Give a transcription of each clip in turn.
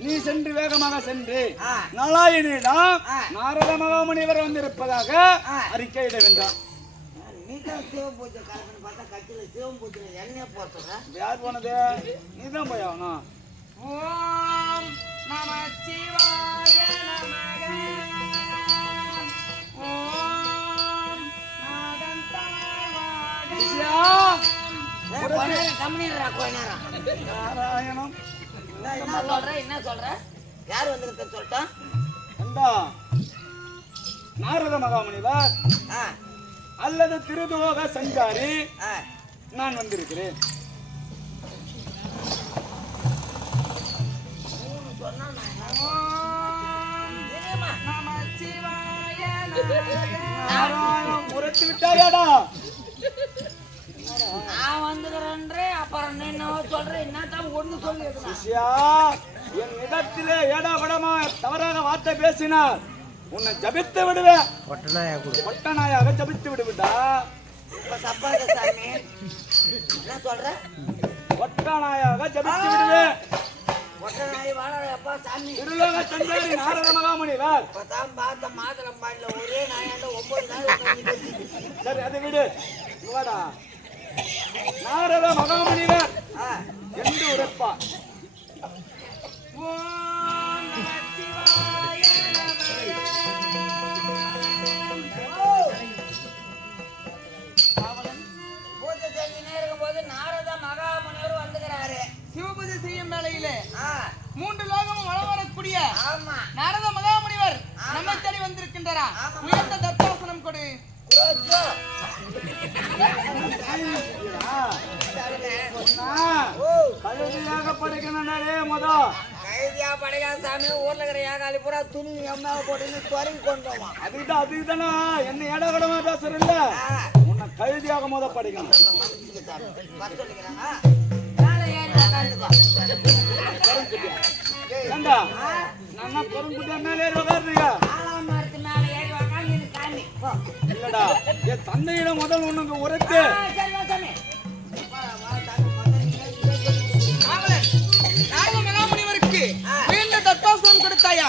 நீ சென்று வேகமாக சென்று. ஆ. நாரத மகாமுனிவர் வந்திருப்பதாக. அறிக்கையிட வேண்டாம். நீ தான் சிவ பூஜை கலக்குன்னு பார்த்தா கட்சியில சிவம் பூஜை எண்ணெய் போட்டுற யார் போனது? நீ தான் போய் ஆகணும். ஓம் நம சிவாய நமக. ஓம் நாதன் தாழ்வாழ சிஷ்யா, கம்மிடுறா கொஞ்ச நேரம். நாராயணம். என்ன சொல்ற? என்ன சொல்ற? யார் வந்துருக்க சொல்லிட்டோம் ஏண்டா நாரத மகாமுனிவர் அல்லது திருதுவோக சஞ்சாரி நான் வந்திருக்கிறேன். உரைத்து விட்டாயாடா. நான் வந்துக்கிறேன்றே அப்புறம் என்ன சொல்ற என்னத்தான் ஒண்ணு சொல்லி சிஷ்யா என் இடத்திலே ஏடாபடமா தவறாக வார்த்தை பேசினார். உன்னை ஜபித்து விடுவேன். ஒட்டநாயாக ஜபித்து விடுவிடா. இப்ப தப்பாத சாமி. என்ன சொல்ற? ஒட்டநாயாக ஜபித்து விடுவேன். ஒட்ட நாய் வாழ எப்பா சாமி. திருலோக சஞ்சாரி நாரத மகாமுனிவர் இப்பதான் பார்த்த மாதுளம் பாண்டில ஒரே நாயாண்ட ஒன்பது நாள் சரி அதை விடு. வாடா. நாரத மகாமுனிவர் ஆ என்று உரைப்பார் சிவபூஜை செய்யும் வேளையிலே ஆ. மூன்று லோகமும் வளம் வரக்கூடிய நாரத மகாமுனிவர் நம்மை தேடி வந்திருக்கின்றாரா? உயர்ந்த தத்தாசனம் கொடு. கைதியா சாமி இருக்கிற துணி என்ன உன்னை கழுதியாக முத படிக்கணும் பெருங்குட்டியா மேலே உட்காருங்க இல்லடா என் தந்தையிடம் முதல் உனக்கு உரைத்து. கொடுத்தாயா?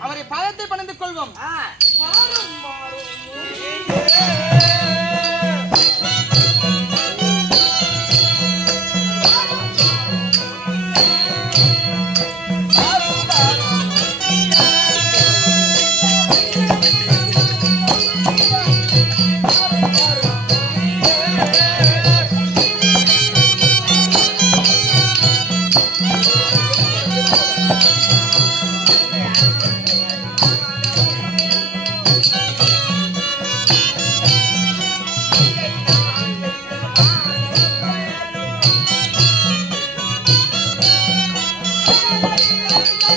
அவரை பாதத்தை பணிந்து கொள்வோம். சதுர்முகமளித்த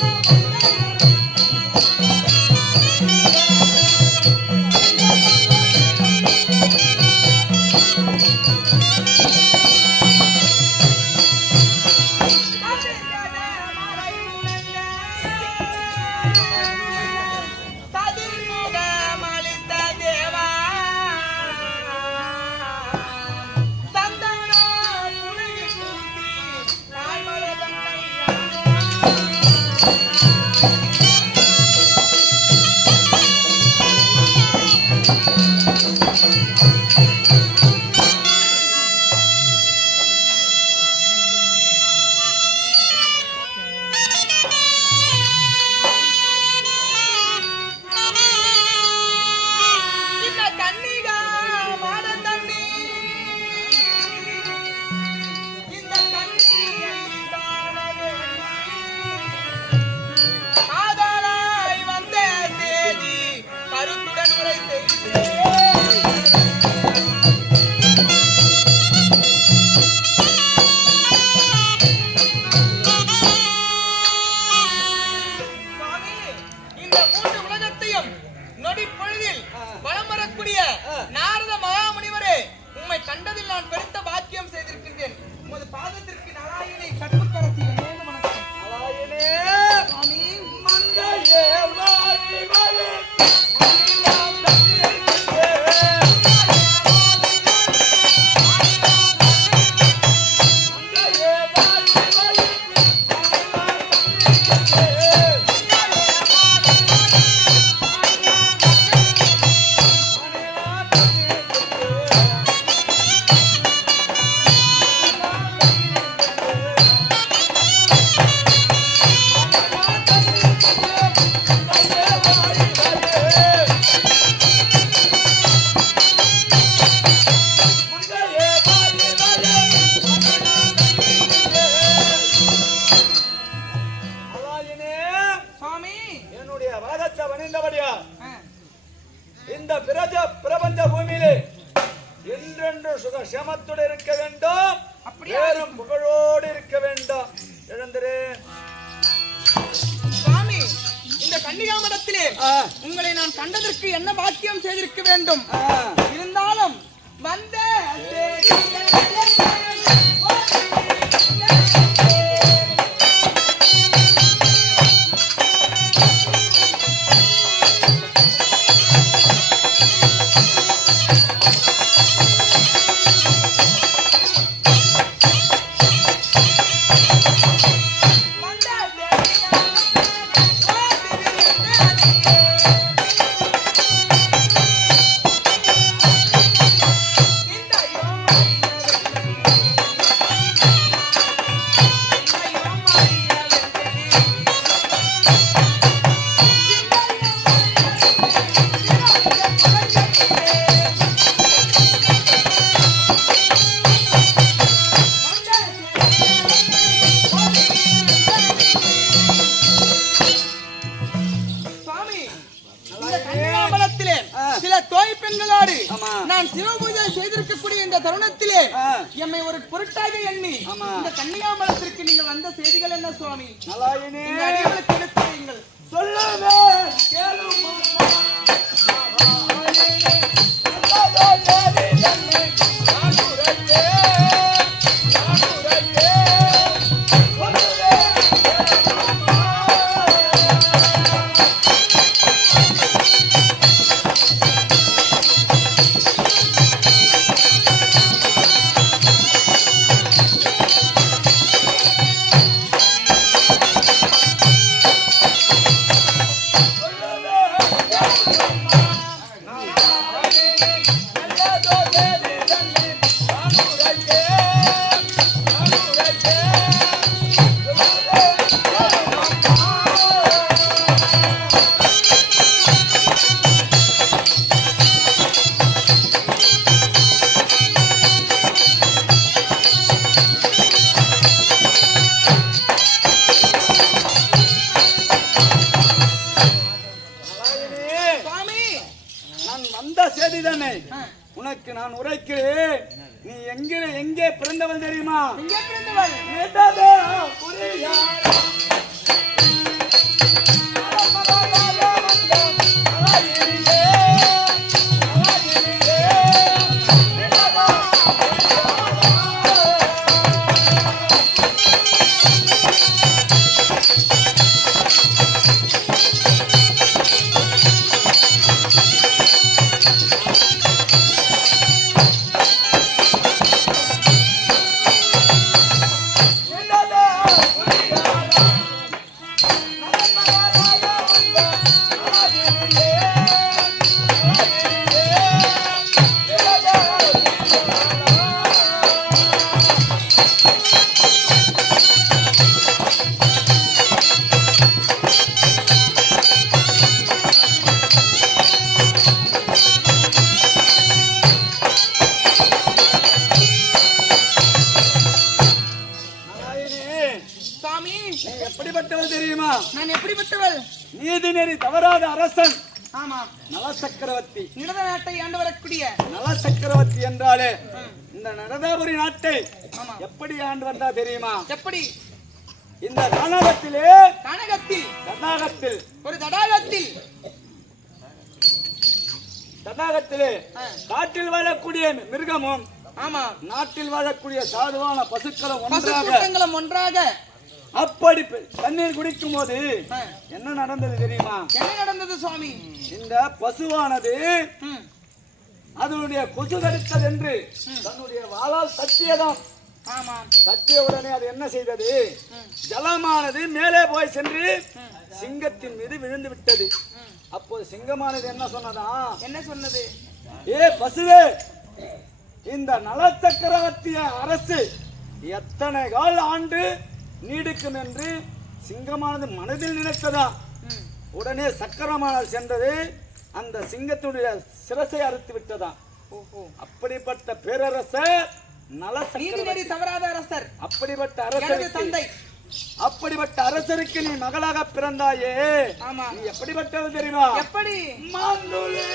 உங்களை நான் கண்டதற்கு என்ன பாக்கியம் செய்திருக்க வேண்டும்? பிறந்தவள் தெரியுமா புரியாது. இந்த நரதாபுரி நாட்டை எப்படி ஆண்டு வந்தா தெரியுமா? எப்படி? இந்த கனகத்திலே கனகத்தில். தடாகத்தில் ஒரு தடாகத்தில். தடாகத்திலே. காட்டில் வாழக்கூடிய மிருகமும் ஆமா. நாட்டில் வாழக்கூடிய சாதுவான பசுக்களும் பசு ஒன்றாக ஒன்றாக. அப்படி தண்ணீர் குடிக்கும் போது. என்ன நடந்தது தெரியுமா? என்ன நடந்தது சுவாமி? இந்த பசுவானது அதனுடைய கொசு கடித்தது என்று தன்னுடைய வாளால் தட்டியதாம். தட்டிய உடனே அது என்ன செய்தது? ஜலமானது மேலே போய் சென்று சிங்கத்தின் மீது விழுந்து விட்டது. அப்போது சிங்கமானது என்ன சொன்னதா? என்ன சொன்னது? ஏ பசுவே இந்த நலச்சக்கரவர்த்திய அரசு எத்தனை கால் ஆண்டு நீடிக்கும் என்று சிங்கமானது மனதில் நினைத்ததா? உடனே சக்கரமானது சென்றது. அந்த சிங்கத்துடைய சிரசை அறுத்து விட்டதா? ஓஹோ. அப்படிப்பட்ட பேரரசர் நல நீதிநெறி தவறாத அரசர். அப்படிப்பட்ட அரசருக்கு. தந்தை. அப்படிப்பட்ட அரசருக்கு நீ மகளாக பிறந்தாயே. ஆமா. நீ எப்படிப்பட்டது தெரியுமா? எப்படி? மாந்துளே.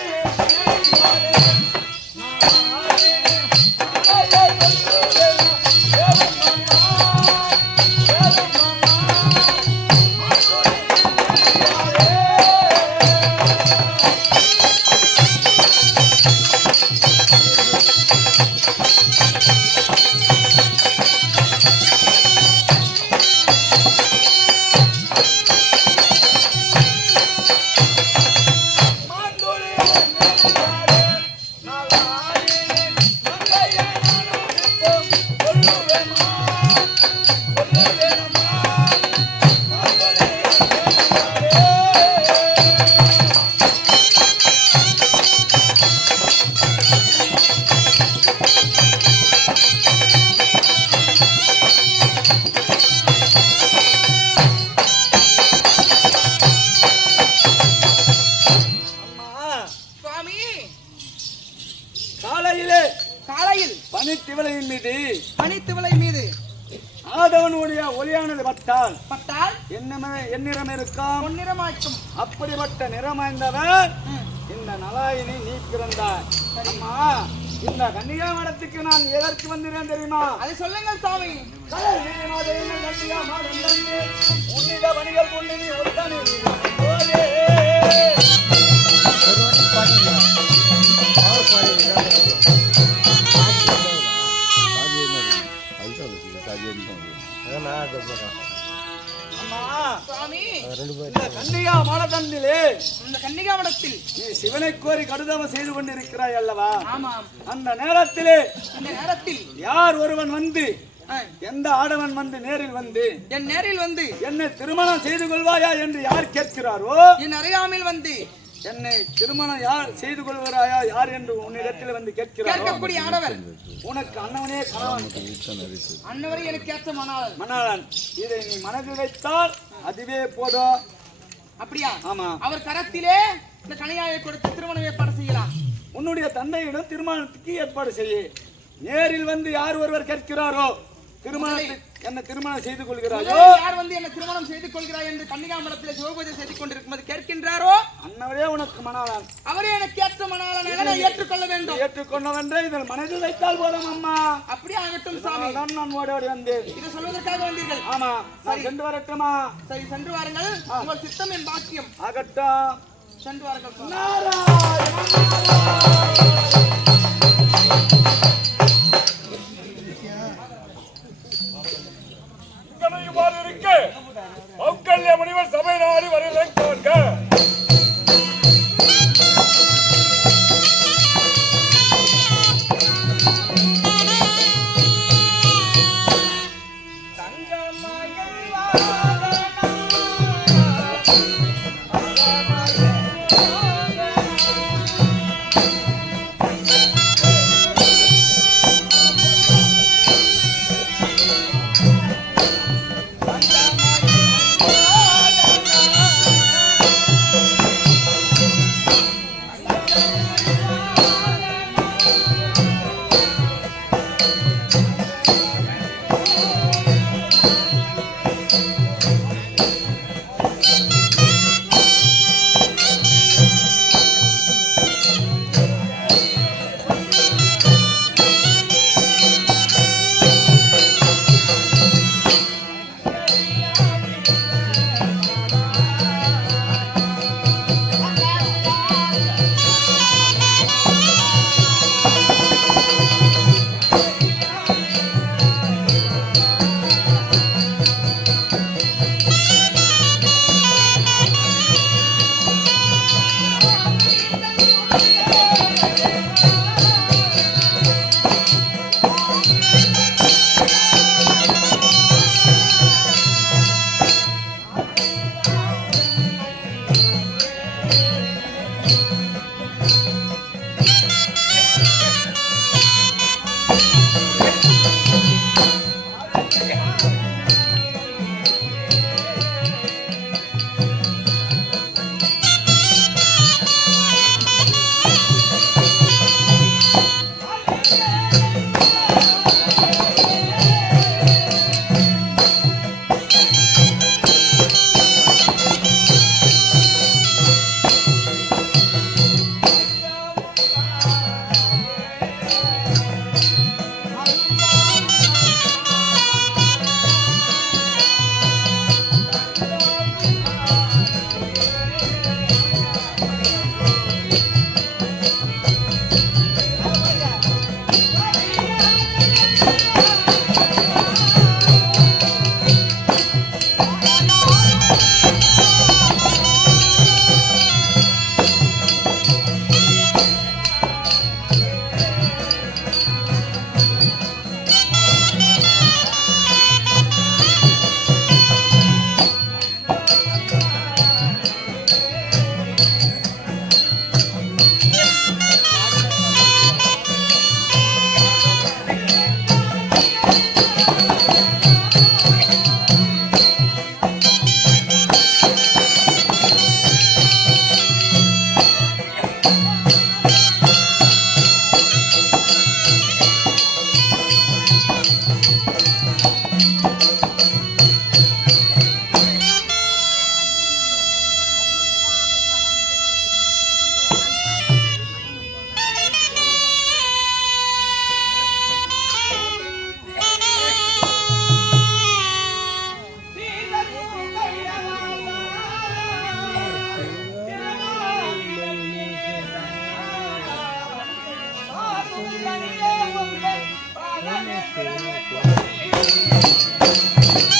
காலையிலே காலையில். பனித்திவளையின் மீது பனித்துவளை மீது. ஆதவனுடைய ஒளியானது பட்டால் பட்டால் என்ன என்னிடம் இருக்கும். பொன்னிறமாக்கும் அப்படிப்பட்ட நிறமாய்ந்தவர் இந்த நலாயினி நீ பிறந்தாய். அம்மா. இந்த கன்னிகா மடத்துக்கு நான் எதற்கு வந்திருந்தேன் தெரியுமா? அதை சொல்லுங்கள் மாதேன கன்னிகா மாடம் உன்னிட பணிகள் கொண்டு நீ ஒருத்தானே இந்த கன்னிகா கன்னிகாமடத்தில் நீ சிவனை கோரி கடுதாம செய்து கொண்டிருக்கிறாய் அல்லவா? ஆமாம். அந்த நேரத்திலே இந்த நேரத்தில். யார் ஒருவன் வந்து எந்த ஆடவன் வந்து நேரில் வந்து என் நேரில் வந்து என்னை திருமணம் செய்து கொள்வாயா என்று யார் கேட்கிறாரோ என் அறியாமல் வந்து என்னை திருமணம் யார் செய்து கொள்வாயா யார் என்று உன்னிடத்தில் வந்து கேட்கிறாரோ? ஆடவர். உனக்கு அண்ணவனே கணவன். அன்னவரை எனக்கு ஏற்ற மணாளர் மணாளன். இதை நீ மனதில் வைத்தால் அதுவே போதும் அப்படியா? ஆமா. அவர் கரத்திலே இந்த கனியாயை கொடுத்து திருமணம் ஏற்பாடு செய்யலாம். உன்னுடைய தந்தையிடம் திருமணத்துக்கு ஏற்பாடு செய்ய. நேரில் வந்து யார் ஒருவர் கேட்கிறாரோ திருமணத்துக்கு என்ன திருமணம் செய்து கொள்கிறாயோ? யார் வந்து என்ன திருமணம் செய்து கொள்கிறார் என்று கன்னிகாமடத்தில் சிவபூஜை செய்து கொண்டிருக்கும்போது கேட்கின்றாரோ? அண்ணவரே உனக்கு மணாளன். அவரே எனக்கு ஏற்ற மணாளன். என ஏற்றுக்கொள்ள வேண்டும்? ஏற்றுக்கொண்டவென்றே இதில் மனதில் வைத்தால் போதும் அம்மா. அப்படியே ஆகட்டும் சாமி. அதனால்தான் நான் ஓடி ஓடி வந்தேன். இதை சொல்வதற்காக வந்தீர்கள். ஆமா நான் சென்று வரட்டுமா? சரி சென்று வாருங்கள். உங்கள் சித்தம் என் பாக்கியம். ஆகட்டும். சென்று வாருங்கள். நாராயண இவ்வாறு இருக்க. மௌக்கல்ய முனிவர் சபை நாடி வருவதை காண்க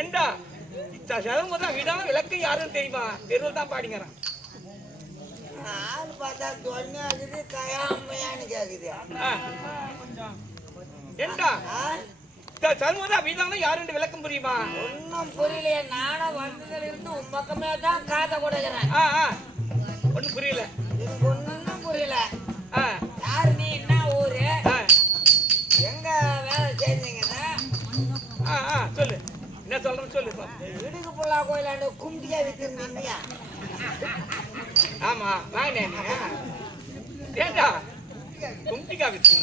ஏண்டா? இத்த சதம் தான் விடாம விளக்கு யாரும் தெரியுமா? தெருவில் தான் பாடிங்கிறான். ஆள் பார்த்தா தொன்னை ஆகுது கயாமையான்னு கேக்குது. ஏண்டா தான் விடாம யாருன்னு விளக்கம் புரியுமா? ஒன்றும் புரியலையே நானும் வந்ததுல இருந்து உன் பக்கமே தான் காதை கொடுக்குறேன் ஆ ஆ. ஒன்றும் புரியல. எனக்கு ஒன்றும் புரியல. யாரு நீ என்ன ஊரு? எங்க வேலை செஞ்சீங்கன்னா சொல்லு. என்ன சொல்றேன்னு சொல்லு. இடுக்கு புள்ளா கோயிலாண்ட கும்பிட்டியா வித்துருந்தீங்க ஆமா வாங்கினேன் ஏண்டா? கும்பிட்டிக்கா வித்து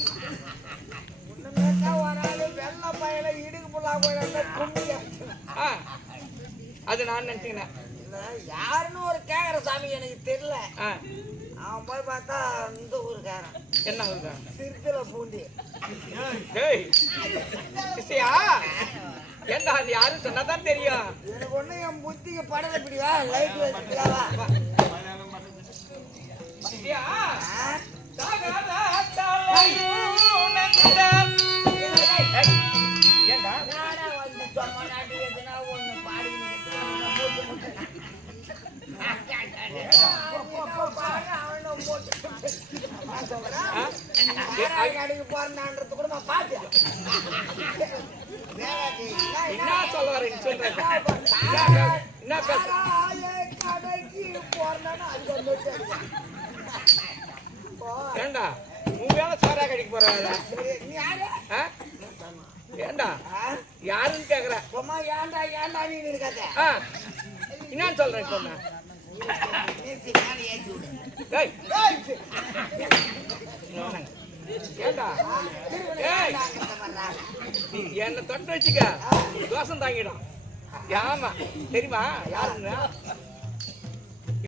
ஒரு ஆளு வெள்ளை பையில இடுக்கு புள்ளா கோயிலாண்ட கும்பிட்டியா ஆ அது நான் நினைச்சுக்கினேன். இல்ல, யாருன்னு ஒரு கேக்குற சாமி எனக்கு தெரியல. அவன் போய் பார்த்தா இந்த ஊருக்காரன். என்ன இருக்கா திருத்தல பூண்டி. சிஷ்யா ஏண்டா அது யாரும் சொன்னாதான் தெரியும். எனக்கு ஒண்ணு என் புத்திக்கு படல பிடிவா லைட் வச்சுக்கலாவா சிஷ்யா கடைக்கு போறேன்டான்றது கூட நான் பார்த்தேன். என்ன சொல்ல வரீங்க சொல்றேன். என்ன கடைக்கு போறேன்னா அது வந்து. ஏண்டா? கடிக்க போறாங்க சரி, நீ யாரு? ஏண்டா? யாருன்னு கேக்குற. சும்மா ஏன்டா ஏன்டா நீ இருக்காத? என்னன்னு சொல்றேன் இப்போ நான்? ஏண்டா? ஏய்! நீ என்ன தொட்டு வச்சுக்க. தோசம் தாங்கிடும். ஆமா. தெரியுமா? யாருன்னு